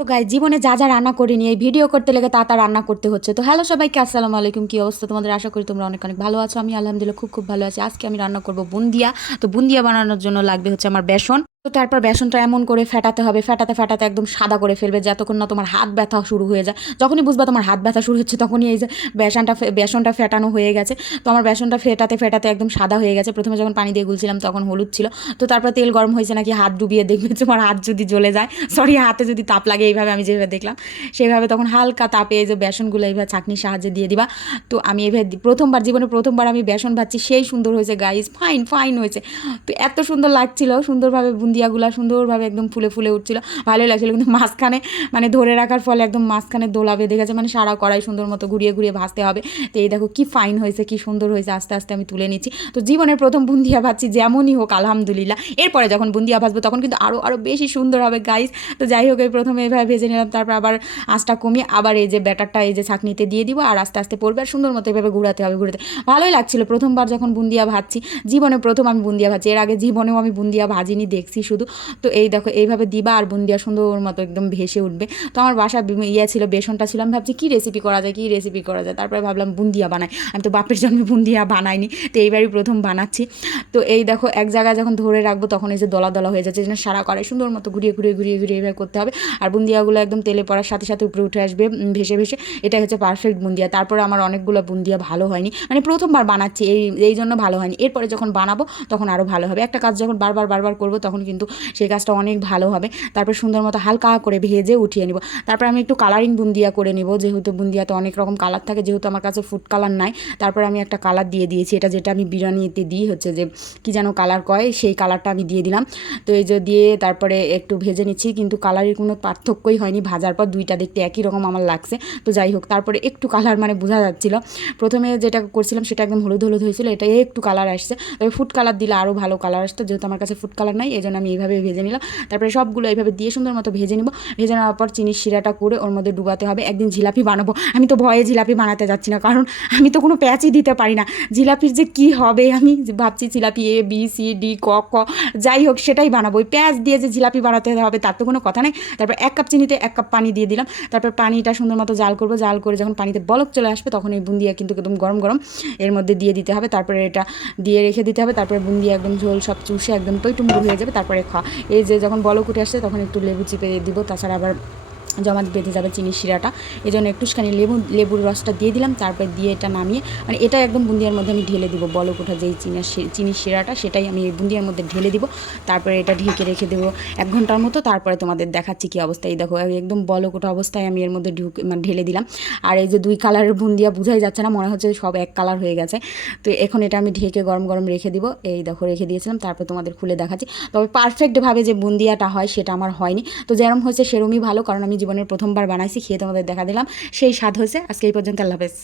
তো গাইস জীবনে যা যা রান্না করিনি এই ভিডিও করতে লেগে তা রান্না করতে হচ্ছে। তো হ্যালো সবাইকে, আসসালামু আলাইকুম। কি অবস্থা তোমাদের? আশা করি তোমরা অনেক অনেক ভালো আছো। আমি আলহামদুলিল্লাহ খুব ভালো আছি। আজকে আমি রান্না করব বুন্দিয়া। তো বুন্দিয়া বানানোর জন্য লাগবে হচ্ছে আমার বেসন। তো তারপর বেসনটা এমন করে ফেটাতে হবে, ফেটাতে ফেটাতে একদম সাদা করে ফেলবে, যতক্ষণ না তোমার হাত ব্যথা শুরু হয়ে যায়। যখনই বুঝবা তোমার হাত ব্যথা শুরু হচ্ছে তখনই এই যে বেসনটা ফেটানো হয়ে গেছে। তো আমার বেসনটা ফেটাতে ফেটাতে একদম সাদা হয়ে গেছে। প্রথমে যখন পানি দিয়ে গুলছিলাম তখন হলুদ ছিল। তো তারপর তেল গরম হয়েছে নাকি হাত ডুবিয়ে দেখবে তোমার হাত যদি জ্বলে যায়, সরি হাতে যদি তাপ লাগে, এইভাবে আমি যেভাবে দেখলাম সেইভাবে তখন হালকা তাপে এই যে বেসনগুলো এইভাবে ছাঁকনির সাহায্যে দিয়ে দিবা। তো আমি এইভাবে জীবনে প্রথমবার আমি বেসন ভাজছি, সেই সুন্দর হয়েছে গাইস, ফাইন ফাইন হয়েছে। তো এত সুন্দর লাগছিল, সুন্দরভাবে বুন্দিয়াগুলো সুন্দরভাবে একদম ফুলে ফুলে উঠছিল, ভালোই লাগছিলো। কিন্তু মাঝখানে মানে ধরে রাখার ফলে একদম মাঝখানে দোলা বেঁধে গেছে, মানে সারা কড়াই সুন্দর মতো ঘুরিয়ে ঘুরিয়ে ভাজতে হবে। তো এই দেখো কি ফাইন হয়েছে, কি সুন্দর হয়েছে। আস্তে আস্তে আমি তুলে নিচ্ছি। তো জীবনের প্রথম বুন্দিয়া ভাজছি, যেমনই হোক আলহামদুলিল্লাহ। এরপরে যখন বুন্দিয়া ভাজবো তখন কিন্তু আরও আরও বেশি সুন্দর হবে গাইস। তো যাই হোক, এই প্রথমে এভাবে ভেজে নিলাম, তারপর আবার আঁচটা কমিয়ে আবার এই যে ব্যাটারটা এই যে ছাঁকনিতে দিয়ে দিব, আর আস্তে আস্তে পড়বে, আর সুন্দর মতো এভাবে ঘুরাতে হবে। ভালোই লাগছিল প্রথমবার যখন বুন্দিয়া ভাজছি। জীবনে প্রথম আমি বুন্দিয়া ভাজছি, এর আগে জীবনেও আমি বুন্দিয়া ভাজিনি, দেখছি শুধু। তো এই দেখো এইভাবে দিবা, আর বুন্দিয়া সুন্দর মতো একদম ভেসে উঠবে। তো আমার বাসা ছিল, বেসনটা ছিল, আমি ভাবছি কী রেসিপি করা যায়। তারপরে ভাবলাম বুন্দিয়া বানাই। আমি তো বাপের জন্মে বুন্দিয়া বানাইনি, তো এইবারই প্রথম বানাচ্ছি। তো এই দেখো এক জায়গায় যখন ধরে রাখবো তখন এই যে দলা দলা হয়ে যাচ্ছে, যেন সারা করে সুন্দর মতো ঘুরিয়ে ঘুরিয়ে ঘুরিয়ে ঘুরিয়ে এইভাবে করতে হবে। আর বুন্দিয়াগুলো একদম তেলে পড়ার সাথে সাথে উপরে উঠে আসবে ভেসে ভেসে। এটাই হচ্ছে পারফেক্ট বুন্দিয়া। তারপরে আমার অনেকগুলো বুন্দিয়া ভালো হয়নি, মানে প্রথমবার বানাচ্ছি এই জন্য ভালো হয়নি। এরপরে যখন বানাবো তখন আরও ভালো হবে। একটা কাজ যখন বারবার করবো তখন কিন্তু সেই কাজটা অনেক ভালো হবে। তারপর সুন্দর মতো হালকা করে ভেজে উঠিয়ে নিব। তারপর আমি একটু কালারিং বুন্দিয়া করে নিব, যেহেতু বুন্দিয়াতে অনেক রকম কালার থাকে, যেহেতু আমার কাছে ফুড কালার নাই। তারপর আমি একটা কালার দিয়ে দিয়েছি, যেটা আমি বিরিয়ানিতে দিই, হচ্ছে যে কী যেন কালার কয়, সেই কালারটা আমি দিয়ে দিলাম। তো এই যে দিয়ে তারপরে একটু ভেজে নিচ্ছি, কিন্তু কালারের কোনো পার্থক্যই হয়নি ভাজার পর, দুইটা দেখতে একই রকম আমার লাগছে। তো যাই হোক, তারপরে একটু কালার মানে বোঝা যাচ্ছিল। প্রথমে যেটা করছিলাম সেটা একদম হলুদ হলুদ হয়েছিল, এটা একটু কালার আসছে। তবে ফুড কালার দিলে আরও ভালো কালার আসতো, যেহেতু আমার কাছে ফুড কালার নাই, এই জন্য আমি এইভাবে ভেজে নিলাম। তারপরে সবগুলো এইভাবে দিয়ে সুন্দর মতো ভেজে নিব। ভেজে নেওয়ার পর চিনির শিরাটা করে ওর মধ্যে ডুবাতে হবে। একদিন জিলাপি বানাবো। আমি তো ভয়ে জিলাপি বানাতে যাচ্ছি না, কারণ আমি তো কোনো প্যাচই দিতে পারি না। জিলাপির যে কী হবে আমি ভাবছি, jalebi A B C D ক ক যাই হোক সেটাই বানাবো। ওই প্যাঁচ দিয়ে যে জিলাপি বানাতে হবে তার তো কোনো কথা নেই। তারপর 1 কাপ চিনিতে 1 কাপ পানি দিয়ে দিলাম। তারপর পানিটা সুন্দর মতো জাল করবো। জাল করে যখন পানিতে বলক চলে আসবে তখন এই বুন্দিয়া কিন্তু একদম গরম গরম এর মধ্যে দিয়ে দিতে হবে। তারপরে এটা দিয়ে রেখে দিতে হবে। তারপরে বুন্দিয়া একদম ঝোল সব চুষে একদম টইটুম্বুর হয়ে যাবে। তারপরে খাওয়া। এই যে যখন বলক উঠে আসছে তখন একটু লেবু চিপে দিব, তাছাড়া আবার জমাট বেঁধে যাবে চিনির শিরাটা। এই জন্য একটুখানি লেবুর রসটা দিয়ে দিলাম। তারপর দিয়ে এটা নামিয়ে, মানে এটা একদম বুন্দিয়ার মধ্যে আমি ঢেলে দিব। বলক ওঠা যেই চিনির শিরাটা সেটাই আমি এই বুন্দিয়ার মধ্যে ঢেলে দিব। তারপরে এটা ঢেকে রেখে দেবো 1 ঘন্টার মতো। তারপরে তোমাদের দেখাচ্ছি কী অবস্থা। এই দেখো একদম বলক ওঠা অবস্থায় আমি এর মধ্যে মানে ঢেলে দিলাম। আর এই যে 2 কালারের বুন্দিয়া বোঝাই যাচ্ছে না, মনে হচ্ছে সব এক কালার হয়ে গেছে। তো এখন এটা আমি ঢেকে গরম গরম রেখে দিব। এই দেখো রেখে দিয়েছিলাম, তারপর তোমাদের খুলে দেখাচ্ছি। তবে পারফেক্টভাবে যে বুন্দিয়াটা হয় সেটা আমার হয়নি। তো যেরকম হয়েছে সেরমই ভালো, কারণ আমি জীবনের প্রথমবার বানাইছি, খেয়ে তোমাদের দেখা দিলাম, সেই স্বাদ হয়েছে। আজকে এই পর্যন্ত, আল্লাহ হাফেজ।